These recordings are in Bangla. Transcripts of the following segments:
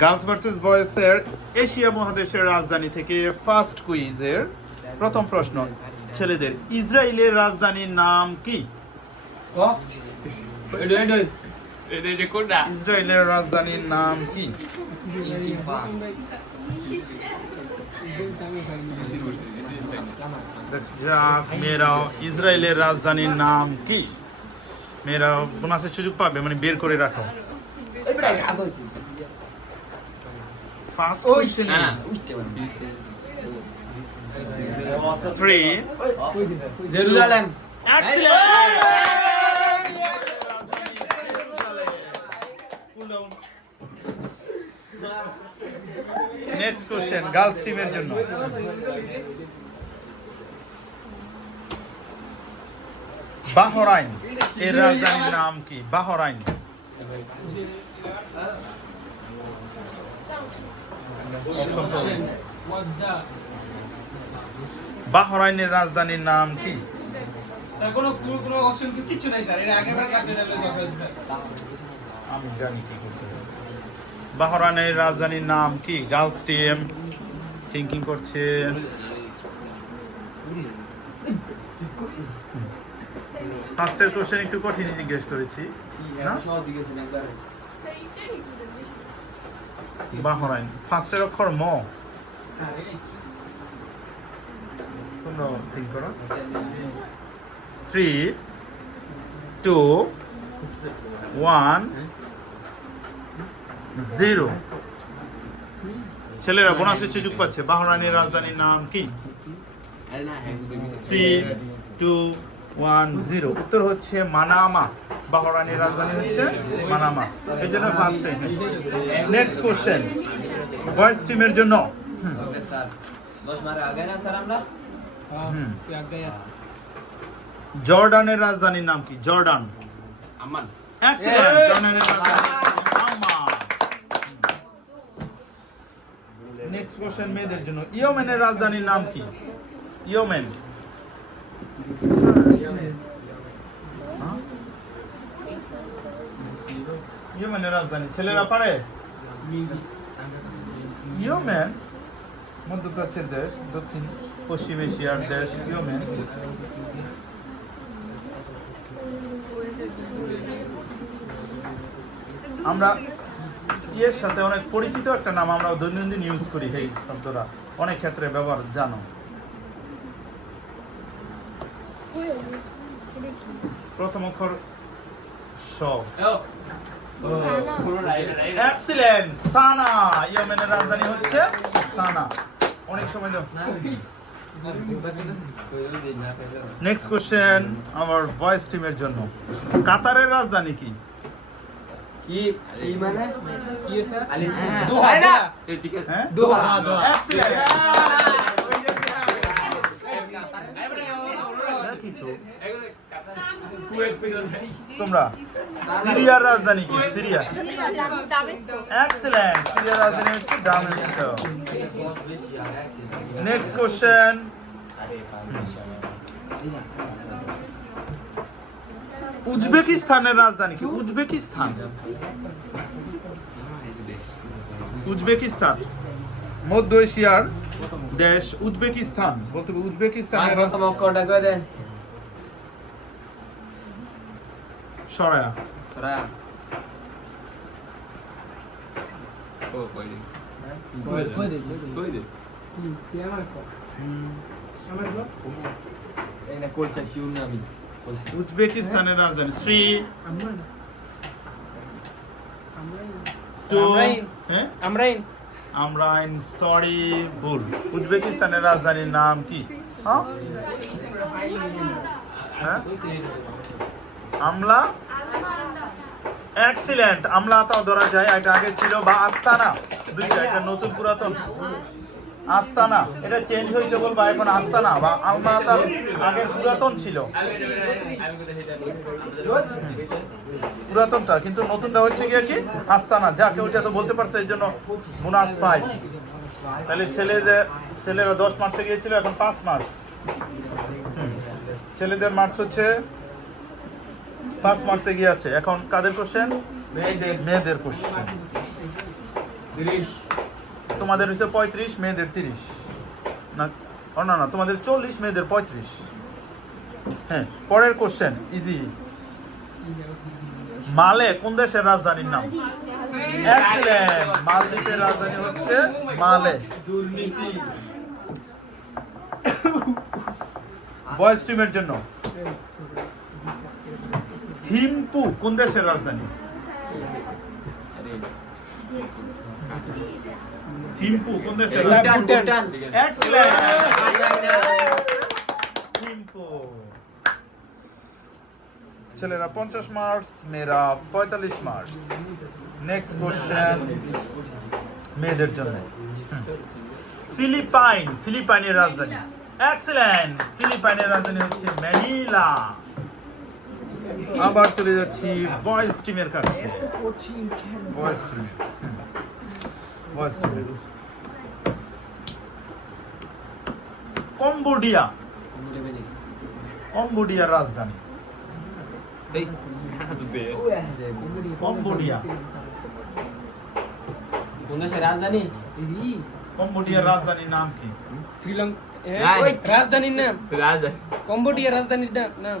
গার্লস ভার্সেস বয়েজের এশিয়া মহাদেশের রাজধানী থেকে ফার্স্ট কুইজের প্রথম প্রশ্ন ছেলেদের ইসরায়েলের রাজধানীর নাম কি? ইসরায়েলের রাজধানীর নাম কি? যাক মেয়েরা ইসরায়েলের রাজধানীর নাম কি? মেয়েরা বোনাসের সুযোগ পাবে মানে বের করে রাখো। First question three Jerusalem next question girls টিমের জন্য. বাহরাইন এর রাজধানীর নাম কি? বাহরাইন। বাহরাইনের রাজধানীর নাম কি? কোনো কোনো কোনো অপশন কিছু নাই স্যার। এর আগেরবার ক্লাসে এটা সব হয়েছে স্যার। আমি জানি কি করতে। বাহরাইনের রাজধানীর নাম কি? গার্লস টিম থিঙ্কিং করছে। ফার্স্টের কোশ্চেন একটু কঠিন জিজ্ঞেস করেছি না? বাহরাইন ফার্স্টের অক্ষর ম তোমরা থিঙ্ক করো থ্রি টু ওয়ান জিরো ছেলেরা বোনাসের সুযোগ পাচ্ছে বাহরাইনের রাজধানীর নাম কি থ্রি টু ওয়ান জিরো। উত্তর হচ্ছে মানামা। বাহরাইনের রাজধানী হচ্ছে মানামা। এই জন্য ফার্স্টে নেক্সট কোশ্চেন ভয়েস টিমের জন্য। হুম, স্যার দশ মারে আগে না স্যার আমরা? হুম। জর্ডানের রাজধানীর নাম কি? জর্ডান। এক্সিলেন্ট জর্ডানের রাজধানী। নেক্সট কোশ্চেন মেয়েদের জন্য। ইয়েমেনের রাজধানীর নাম কি? ইয়েমেন। ইয়েমেনের রাজধানী? ছেলেরা পারে? ইয়েমেন মধ্যপ্রাচ্যের দেশ, দক্ষিণ, পশ্চিম এশিয়ার দেশ ইয়েমেন আমরা ইয়ের সাথে অনেক পরিচিত একটা নাম আমরা দৈনন্দিন ইউজ করি এই শব্দটা। অনেক ক্ষেত্রে ব্যবহার, জানো। প্রথম অক্ষর স। এক্সিলেন্ট সানা। ইয়েমেনের রাজধানী হচ্ছে সানা। অনেক সময় দাও। নেক্সট কোশ্চেন আমার ভয়েস টিমের জন্য। কাতারের রাজধানী কি? কি? তোমরা? সিরিয়ার রাজধানী কি? সিরিয়া। এক্সিলেন্ট সিরিয়ার রাজধানী হচ্ছে দামেস্ক। নেক্সট কোশ্চেন উজবেকিস্তানের রাজধানী কি? উজবেকিস্তান। উজবেকিস্তান। মধ্য এশিয়ার দেশ উজবেকিস্তান। বলতে উজবেকিস্তানের প্রথম অক্ষরটা কই দেন? সরায়া। সরা ও কই দে কই দে কই দে হুম, এই না কইছে শিউর না আমি। উজবেকিস্তানের রাজধানী থ্রি টু আমরাইন। হ্যাঁ আমরাই। আমরাইন সরি ভুল। উজবেকিস্তানের রাজধানীর নাম কি? হ্যাঁ? হ্যাঁ আমলা? এক্সিলেন্ট আমলা তাও ধরা যায়, এটা আগে ছিল, বা আস্তানা। দুইটা একটা নতুন পুরাতন। আস্তানা, এটা চেঞ্জ হয়েছে বলবা, এখন আস্তানা, বা আলমাতার আগে পুরাতন ছিল। পুরাতনটা, কিন্তু নতুনটা হচ্ছে গিয়ে কি? আস্তানা। যা কেউ যা তো বলতে পারছে, এই জন্য বোনাস পাই তাহলে ছেলেদের, ছেলেরা দশ মার্চে গিয়েছিল, এখন পাঁচ মার্চ ছেলেদের মার্চ হচ্ছে পাঁচ মার্চে গিয়ে আছে। এখন কাদের কোশ্চেন মেয়েদের। কোশ্চেন তোমাদের হচ্ছে পঁয়ত্রিশ মেয়েদের তিরিশ। না না না তোমাদের চল্লিশ মেয়েদের পঁয়ত্রিশ। হ্যাঁ পরের কোশ্চেন ইজি মালে কোন দেশের রাজধানীর নাম? এক্সিলেন্ট মালদ্বীপের রাজধানী হচ্ছে মালে। দুর্নীতি। বয়েস টিমের জন্য। থিম্পু কোন দেশের রাজধানী? থিম্পু কোন দেশের থিম্পু। ছেলেরা পঞ্চাশ মার্কস মেয়েরা পঁয়তাল্লিশ মার্কস নেক্সট কোশ্চেন মেয়েদের জন্য। ফিলিপাইন ফিলিপাইনের রাজধানী। এক্সিলেন্ট ফিলিপাইনের রাজধানী হচ্ছে ম্যানিলা। আবার চলে যাচ্ছি ভয়েস টিমের কাছে। Voice team voice team Cambodia কম্বোডিয়ার রাজধানী কম্বোডিয়া কোন দেশের রাজধানী। কম্বোডিয়ার রাজধানীর নাম কি? শ্রীলঙ্কা। রাজধানীর নাম। রাজধানী। কম্বোডিয়া রাজধানীর নাম।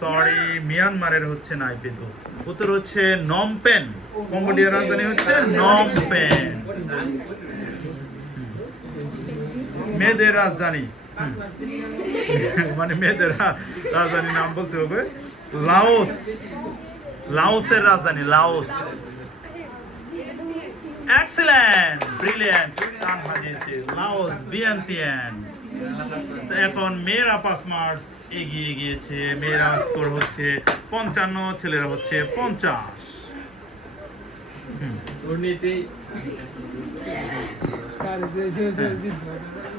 সরি, মিয়ানমারের হচ্ছে নাইপেদো উত্তর হচ্ছে নমপেন কম্বোডিয়ার রাজধানী হচ্ছে নমপেন মেয়েদের রাজধানী। মানে মেয়েদের রাজধানীর নাম বলতে হবে লাওস। লাওসের রাজধানী, Laos. Excellent brilliant Laos Vientiane এখন মেয়েরা পাঁচ মার্কস এগিয়ে গিয়েছে মেয়েরা স্কোর হচ্ছে পঞ্চান্ন ছেলেরা হচ্ছে পঞ্চাশ।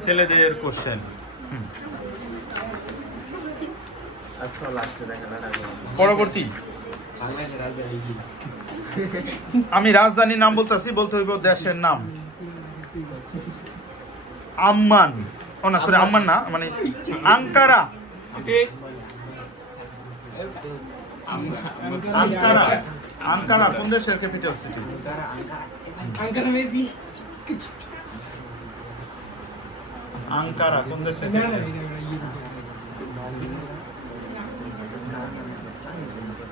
ছেলেদের কোশ্চেন পরবর্তী। আমি রাজধানীর নাম বলতেছি বলতে হইব দেশের নাম। আম্মান। ও না সরি আম্মান না মানে আঙ্কারা। আঙ্কারা আঙ্কারা কোন দেশের ক্যাপিটাল সিটি আঙ্কারা মেসি আঙ্কারা কোন দেশের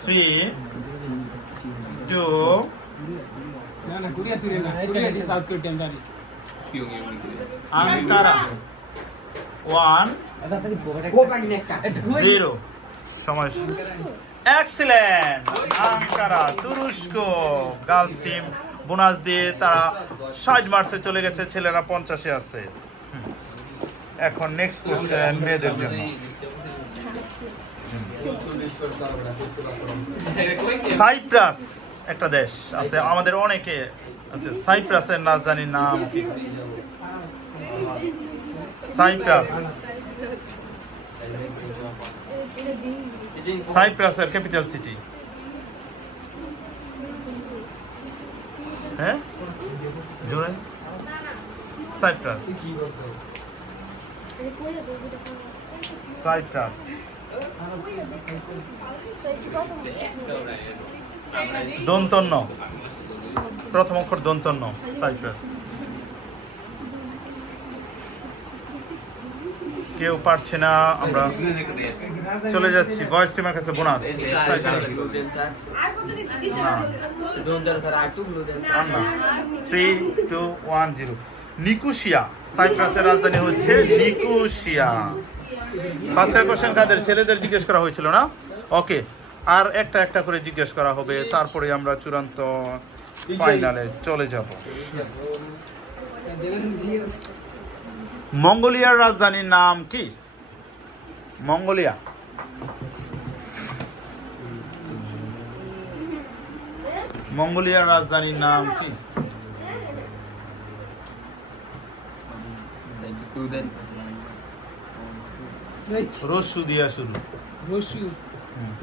three two Ankara one zero সময় এক্সিলেন্ট আঙ্কারা তুরস্ক গার্লস টিম বোনাস দিয়ে তারা ষাট মার্চে চলে গেছে ছেলেরা পঞ্চাশে আছে। এখন নেক্সট কোশ্চেন মেয়েদের জন্য। সাইপ্রাস একটা দেশ আছে আমাদের অনেকে আছে। সাইপ্রাসের রাজধানীর নাম সাইপ্রাস সাইপ্রাসের ক্যাপিটাল সিটি হ্যাঁ? সাইপ্রাস সাইপ্রাস দন্তন্য। প্রথম অক্ষর দন্তন্য সাইপ্রাস কেউ পারছে না, আমরা চলে যাচ্ছি। ভয়েস টিমের কাছে bonus. Three two one zero Nicosia, সাইপ্রাসের রাজধানী হচ্ছে নিকুশিয়া। ফার্স্টের কোশ্চেন কাদের? ছেলেদের জিজ্ঞেস করা হয়েছিল না? ওকে আর একটা একটা করে জিজ্ঞেস করা হবে। তারপরে আমরা চূড়ান্ত ফাইনালে চলে যাব। মঙ্গোলিয়ার রাজধানীর নাম কি? মঙ্গোলিয়া। মঙ্গোলিয়ার রাজধানীর নাম কি? রস্যু দিয়া শুরু।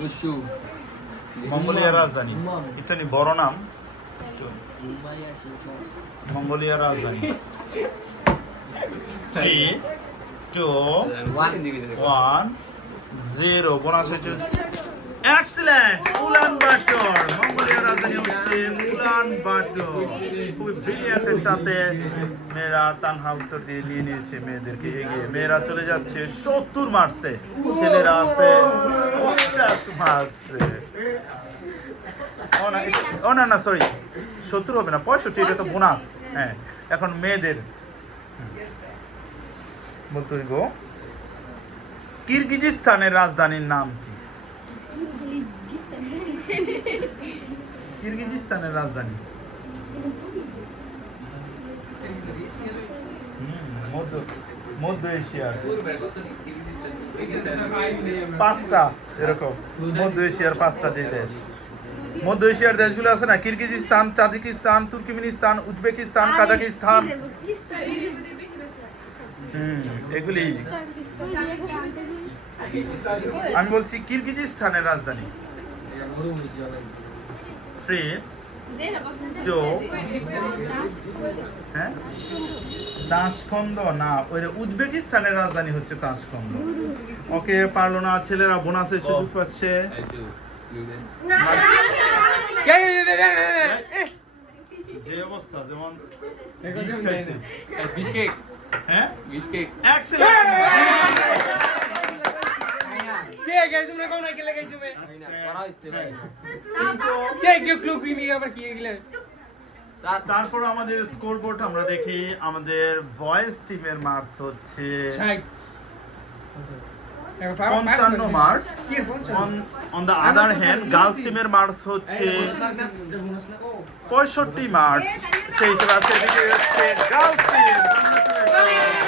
রসু। মঙ্গোলিয়ার রাজধানী। এটা বড় নাম। তো। মঙ্গোলিয়ার রাজধানী। Three two one zero bonus হচ্ছে এক্সিলেন্ট উলান বাটর মঙ্গোলিয়ার রাজধানী হচ্ছে উলান বাটর খুবই ব্রিলিয়ান্টের সাথে মেয়েরা তানহা উত্তর দিয়ে নিয়ে নিয়েছে মেয়েদেরকে এগিয়ে। মেয়েরা চলে যাচ্ছে সত্তর মার্চে ছেলেরা আছে পঞ্চাশ মার্চে ও না, না সরি সত্তর হবে না পঁয়ষট্টি এটা তো বোনাস হ্যাঁ এখন মেয়েদের। বলতে হইব। কিরগিজিস্তানের রাজধানীর নাম কি? কিরগিজিস্তানের রাজধানী। মধ্য এশিয়ার। পাঁচটা এরকম। মধ্য এশিয়ার পাঁচটা যে দেশ। মধ্য এশিয়ার দেশগুলো আছে না? Kyrgyzstan Tajikistan Turkmenistan Uzbekistan Kazakhstan. এগুলি আমি বলছি কিরগিজিস্তানের রাজধানী থ্রি হ্যাঁ তাসখন্দ না ওই উজবেকিস্তানের রাজধানী হচ্ছে তাসখন্দ ওকে পারল না ছেলেরা বোনাসের সুযোগ পাচ্ছে যে অবস্থা যেমন হ্যাঁ? বিস্কেট এক্সেলেন্ট কে কে তোমরা কোন কে লাগাইছো মে? করা হচ্ছে ভাই। কে কে ক্লু কি মি আবার কি গেলে? তারপর আমাদের স্কোর বোর্ড আমরা দেখি আমাদের ভয়েস টিমের মার্কস হচ্ছে 60 পঞ্চান্ন marks on the other hand girls টিমের মার্কস হচ্ছে পঁয়ষট্টি মার্কস সেই হিসেবে আজকে হচ্ছে গার্লস টিম